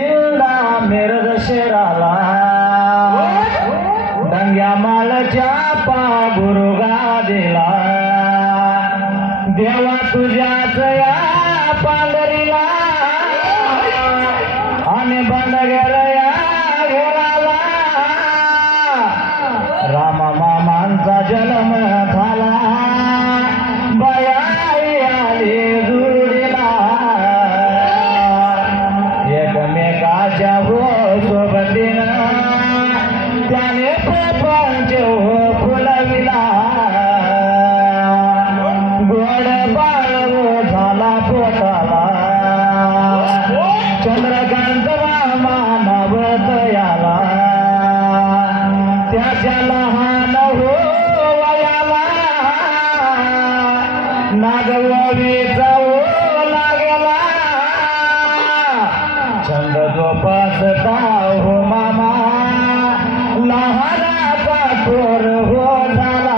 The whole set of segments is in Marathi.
मिरज शेराला डंग्या माळच्या गुरु गादीला देवा तुझ्याच या पांढरीला आणि बंद गेलं या घराला रामा मामांचा जन्म झाला बया आली जुडीला एकमेकाच्या हो सोबतीनं त्याने प्रपंच हो फुलविला गोड बाळ झाला पोटाला चंद्रकांत मामा नवत याला त्याच्या लहान हो वयाला नागवळीचा ओ लागला छंद जोपासता हो मामा लहानाचा थोर हो झाला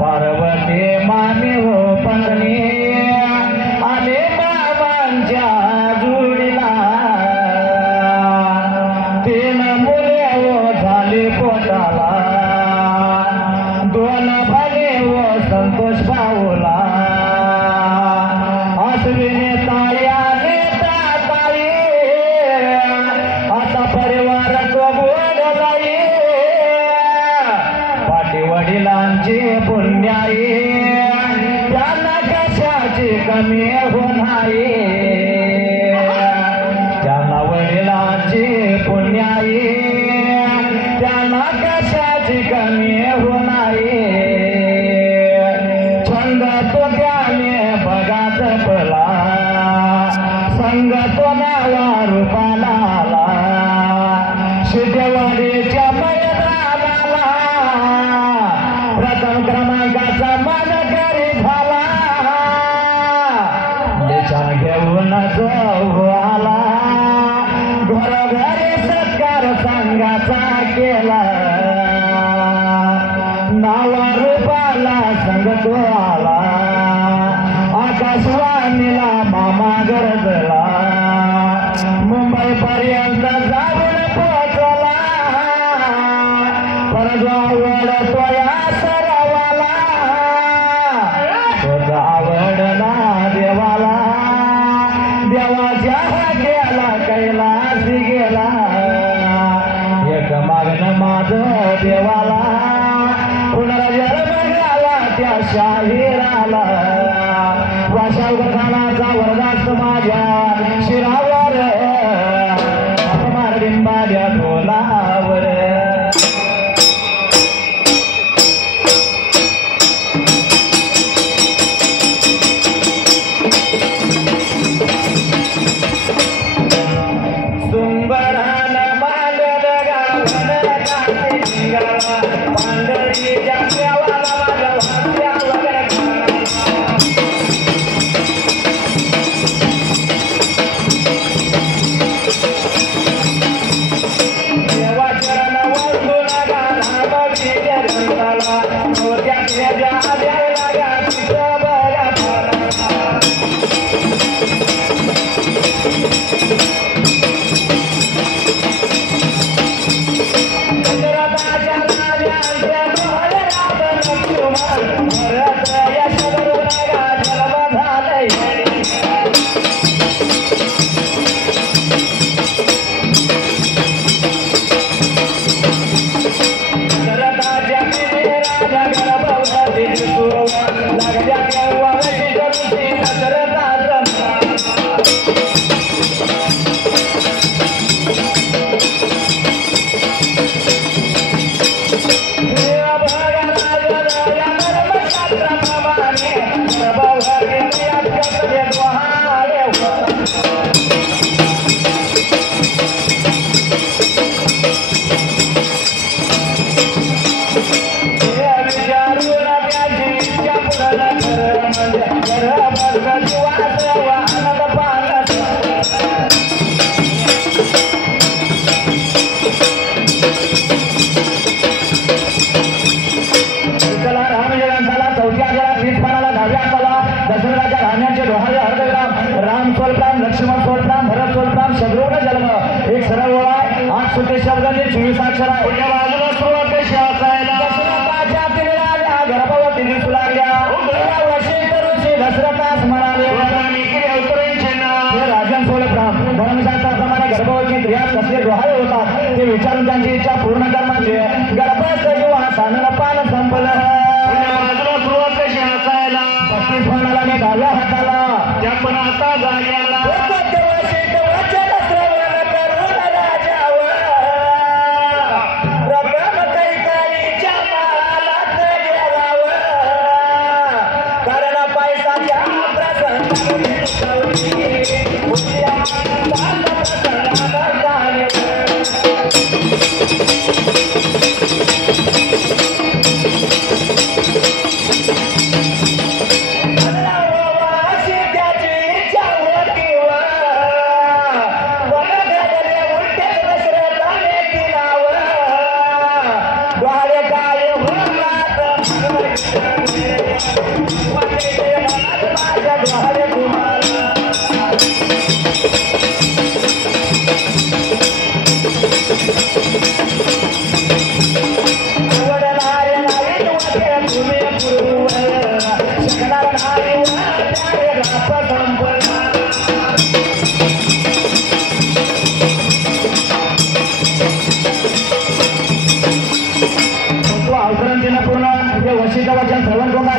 पार्वती मामी हो पत्नी आणि मामांच्या जुडीला तीन मुले हो झाली पोटाला दोन भाले हो संतोष पावला अश्विनी तायाने ताई आता परिवार तो बोललाई पाठी वडिलांची पुण्याई त्यांना कशाची कमी होणारी त्यांना वडिलांची पुण्याई त्यांना कशाची कमी होणारी छंद तो त्याने बघा जपला संग तो नावा रूपाला आला शिदेवाडीच्या मैदानाला प्रथम क्रमांकाचा मानकरी झाला निशाण घेऊन जो आला घरोघरी सत्कार संघाचा केला नावा रूपाला संग तो आला आकाशवाणीला मामा गरजला मुंबई पर्यंत जाऊन पोहोचला पण जो आवडतो या सरावाला तोच आवडला देवाला देवाच्या गेला कैलासी गेला एक मागणं माझं देवाला पुनर्जन्म झाला त्या शाहिराला वाशावखानाचा वरदास माझ्या शिरावर अपमार बिंबाच्या ढोलावर सुंबरान मांडल गावन सुटे शब्दांनी 24 अक्षर आहे. पुढल्या बाजूला सुरुवात कशी असायला दशरथाच्या तिळाल्या गर्भवती दिसू लागल्या. वशिष्ठ ऋषी दशरथास म्हणाले हे राजन सोलप्राम धर्मशास्त्राप्रमाणे गर्भवती स्त्रिया कसले डोहाळे होतात ते विचारून त्यांची इच्छा पूर्ण करण्याचे गर्भस्थ किंवा सानपान संपलं. बाजूला सुरुवात कशी असायला 35 म्हणाला आणि 10व्या हाताला त्या पण आता जाग्याला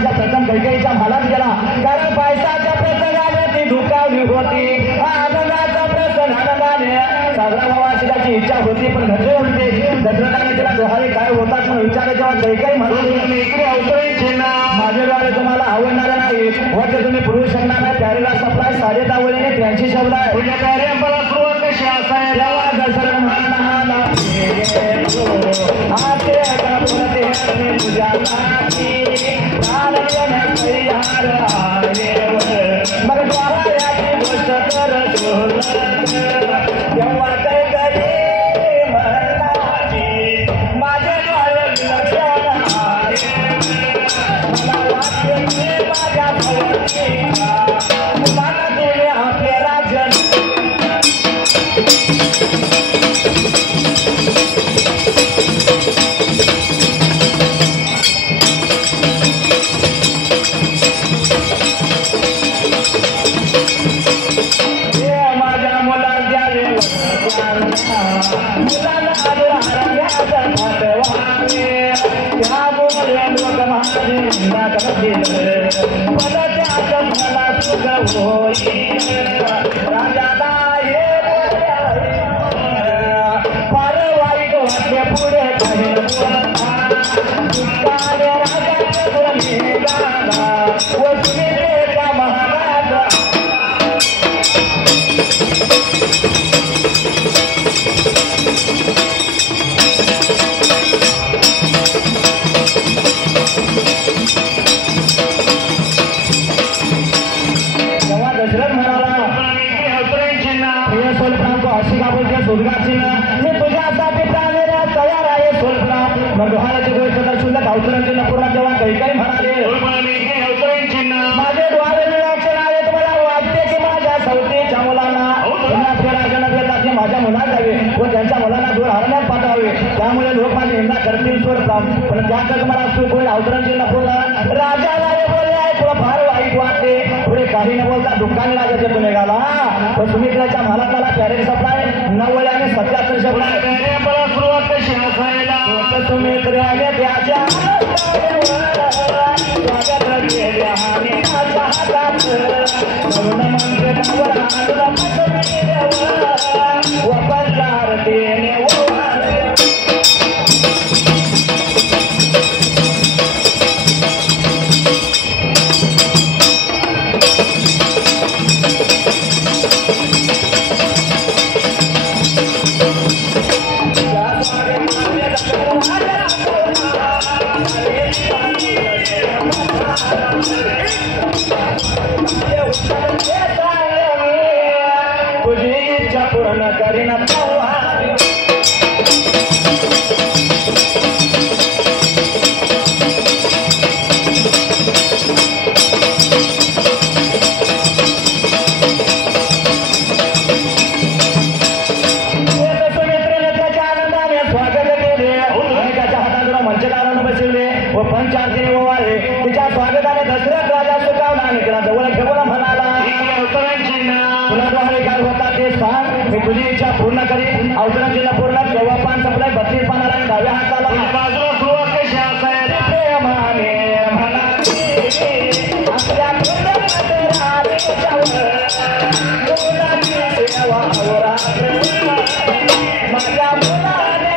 प्रथम कैकेयीच्या भालात गेला कारण पैशाच्या प्रसंगाने ती दुखावली होती. आनंदाचा प्रसंग आनंदाने साजरा व्हावा अशी त्याची इच्छा होती पण घडले उलटे. दशरथाने तिला डोहाळे काय होतात म्हणून विचारले तेव्हा कैकेयी म्हणून माझे द्वारे तुम्हाला आवडणारे नाही होते तुम्ही पुरू शकणार नाही. प्यारेला सप्लाय साडेत आवडीने त्यांची शब्द आहे. पुढल्या कार्याला सुरुवात कशी असायला दशरथ म्हणाला तुझ्या मग डोहाळ्याची गोष्ट कर तेव्हा कैकेयी म्हणाली माझे डोळे विलक्षण मला वाटते माझ्या भवती मला तुझे आपले राजन डोहाळ्याची गोष्ट तर शुल्लक अवसरांची नपूर्णा तेव्हा कैकेयी म्हणाले माझे डोहाळे विलक्षण आहेत. मला वाटते की माझ्या सवतीच्या मुलांना राजन माझ्या मुलात जावे व त्यांच्या मुलांना दूर हरण्यात पाठवावे त्यामुळे लोक माझी निंदा करतील स्वरप्राम पण त्यातच मला सुख होईल अवसरांची नपूर्णा. राजाला हे बोलले आहे तुला फार वाईट वाटते पुढे काही न बोलता दुःखाने राजाच्या तो निघाला. व सुमित्राच्या महालात मला प्यारे सप्लाय 90 आणि 77 शब्द मला सुरुवात कशी असायला सुमित्राने त्याच्या तुझी इच्छा पूर्ण करीन सुमित्रेने त्याच्या मी तुझी इच्छा पूर्ण करीन. अवतरण जिल्हा पूर्ण केव्हा पान संपलाय 32 पानाला डाव्या हाताला बाजूला सुरुवात कशी असायला प्रेमाने म्हणाली आपल्या माझ्या मुलाने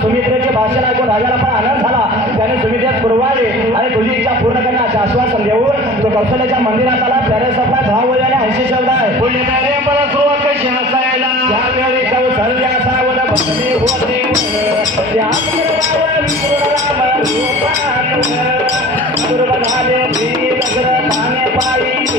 सुमित्रेचे भाषण ऐकून राजाला पण आनंद झाला. त्याने सुमित्रेस पुरवाले आणि तुझी इच्छा पूर्ण करण्याचे आश्वासन देऊन तो कौशल्याच्या मंदिरात आला. त्याने सपना 10 वय आणि 80 शब्द आहे. पुढे मला सुरुवात कशी असायला त्यावेळी कौशल्या सावध भक्ती होती त्या सुर झाले दशरथाने पाहिजे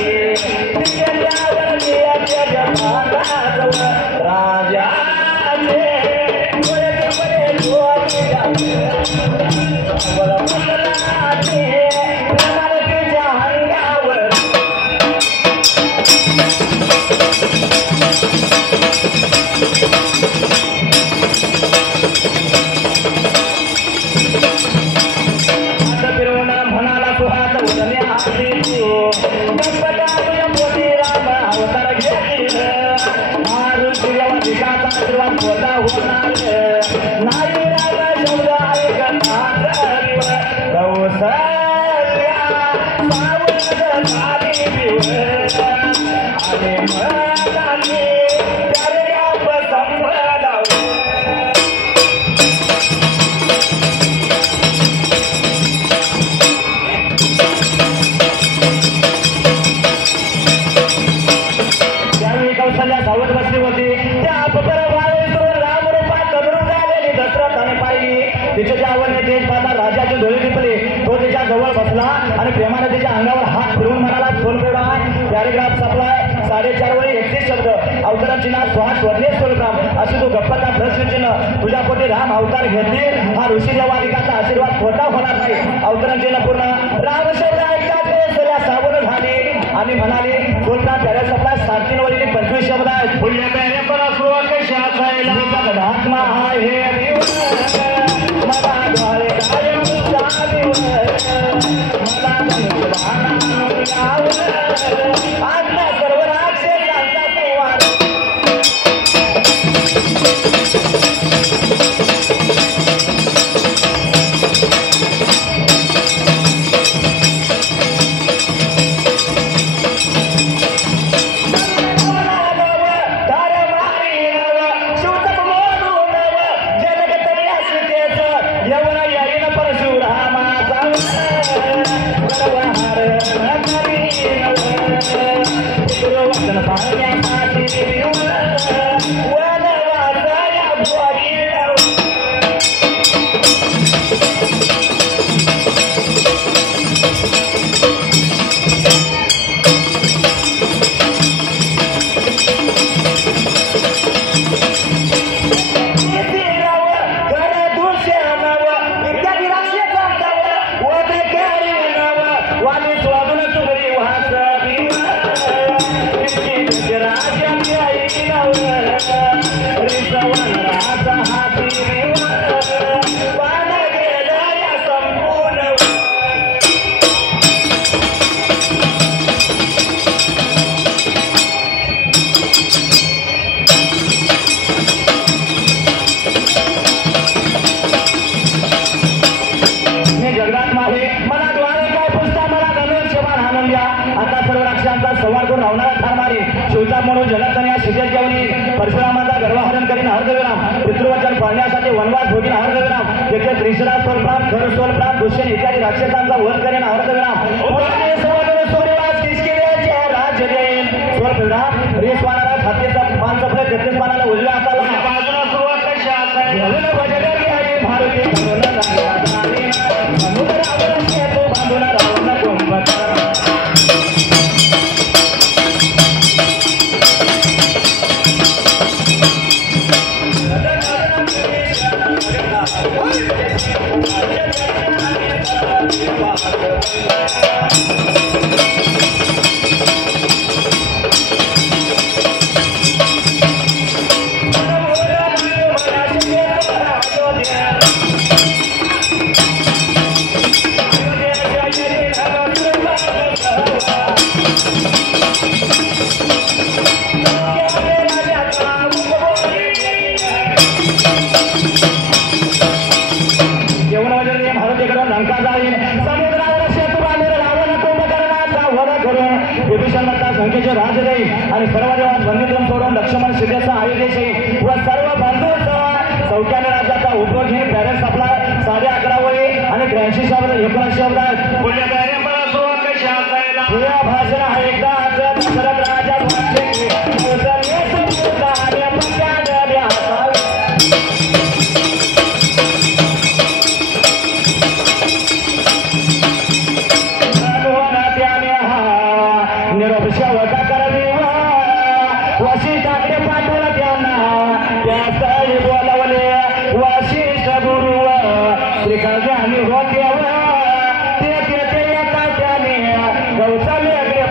राजा सावध बसली होती. त्या राम रूपात कबरून झालेली दशरथाने पाहिली. तिचे जे आवडले तेच पाहता राजाची डोळे टिपले. तो तिच्या जवळ बसला आणि प्रेमाने तिच्या अंगावर हात फिरवून म्हणाला सोलपेडा पॅरेग्राफ सप्लाय 4.5 वरी 31 शब्द अवतरण चिन्ह श्वास वरले सोलकाम अशी तू गप्पाचा प्रश्न चिन्ह तुझ्या पोटी राम अवतार घेतील. हा ऋषी देवादिकाचा आशीर्वाद खोटा होणार नाही. अवतरण चिन्ह पूर्ण राम शब्द ऐकतात सावध झाली आणि म्हणाली सोलकाम पॅरेग्राफ सप्लाय 3.5 वरी 25 शब्द आहेत. पुढल्या मला सुरुवात कशी असायला आत्मा आहे मला द्वारे आत्मा सर्व राक्षसांचा संवाद राजा राक्षसांचा संवार करून रावणाला ठार मारी शिवचा म्हणून जनताने या शिजेत घेऊन परशुरामाचा गर्वहरण करीन हरदेवराम पितृवचन पाळण्यासाठी वनवास भोगीन हरदेवराम तेथे त्रिशरा सोलप्राम खर सोलप्राम दुष्यन इत्यादी राक्षसांचा वध करीन हरदेवराम राज्य देईन सोलप्राम रेसवानाला हातीचा मान चपले तेहतीस पानाला उजव्या हाताला बाजूला सुरुवात कशी असायला संख्येचे राज देईल आणि सर्व देवात बंदीतून सोडून लक्ष्मण सीतेचा आयुधेश येईल व सर्व बंधू चौक्याने राज्याचा उपयोग घेऊन बॅरेन्स आपला 11.5 वळी आणि 83 शब्द 19 शब्द आहेत पुढल्या बॅरेंपला सुरुवात कशी असायला पुढ्या भाषण हा एकदा दशरथ राजा वशिष्ठाकडे पाठवलं त्यांना त्या स्थळी बोलवले वशिष्ठ गुरु श्रीकांत आणि होते ते येतात त्याने कौशल्याकडे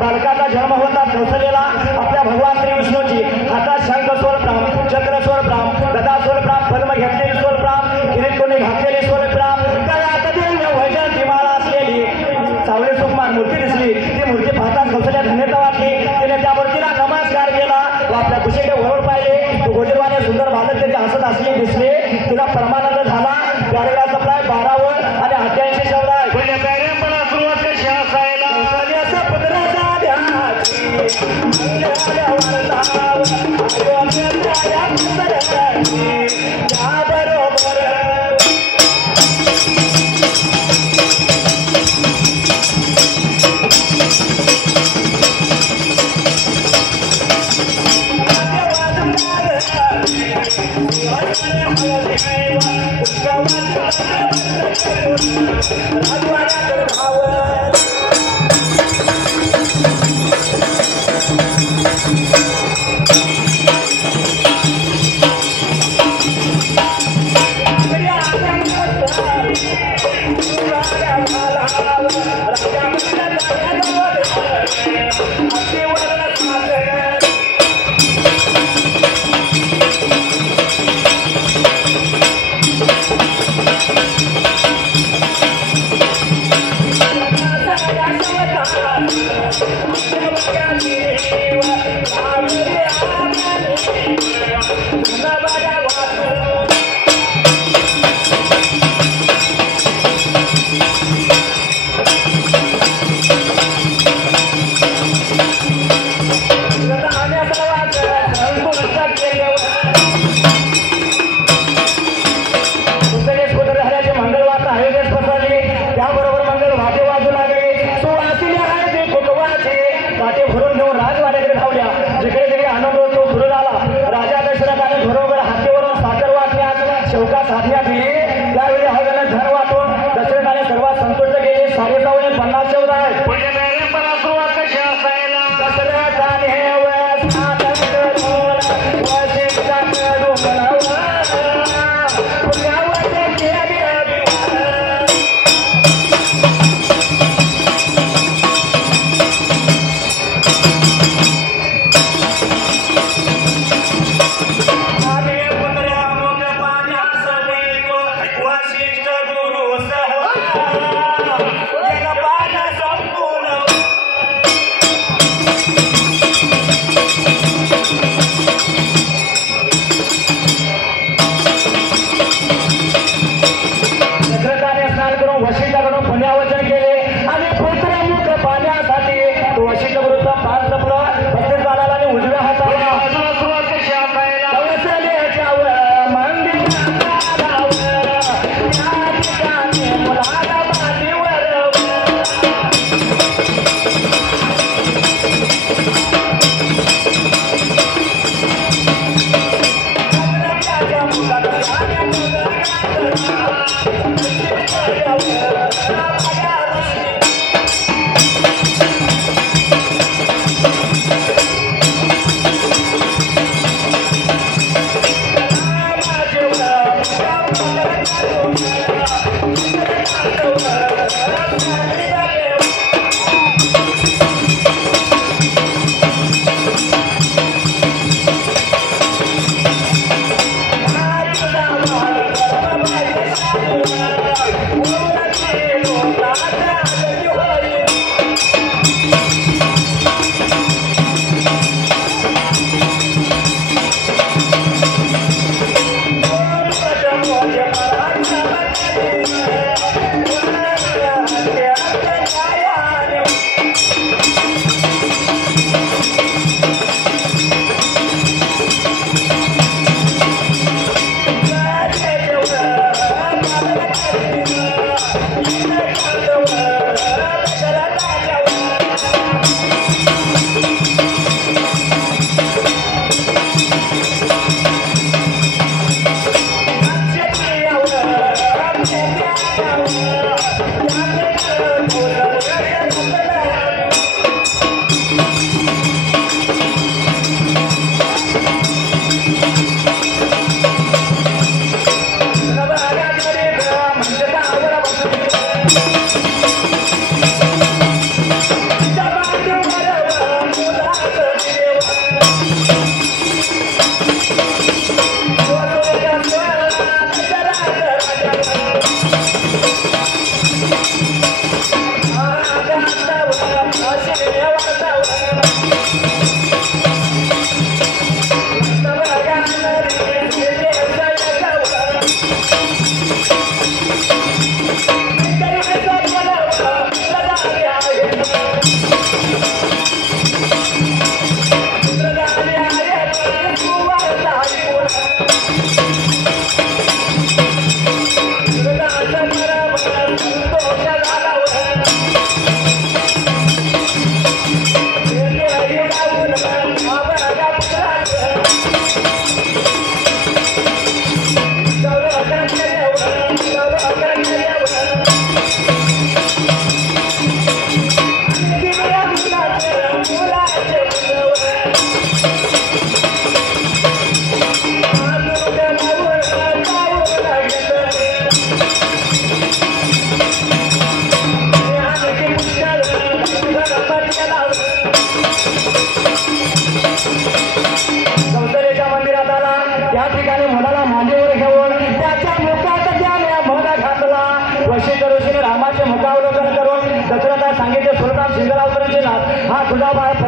बालकाचा जन्म होता कौशल्याला आपल्या भगवान श्री विष्णूची हातात शंख सोलप्राम, चक्र सोलप्राम, गदा सोलप्राम, पद्म घेतलेली सोलप्राम, किरीट कोणी घातलेली सोलप्राम, गळ्यात दिव्य वैजयंती माळा असलेली सावली सुकुमार मूर्ती दिसली. ती मूर्ती पाहता कौशल्या धन्यता वाटली. तिने त्या मूर्तीला नमस्कार केला व आपल्या कुशीकडे वळून पाहिले. तो गोजीरवाने सुंदर बालक त्याच्या हसत असले दिसले. तिला परमानंद झाला. त्यावेळेला सप्लाय 12 वर आणि 88 शब्द आहे. सुरुवात कशी असायला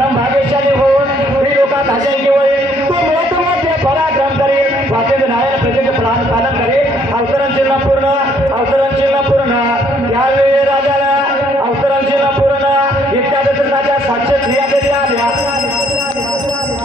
परम भाग्यशाली होऊन त्रिलोकात अजंक्य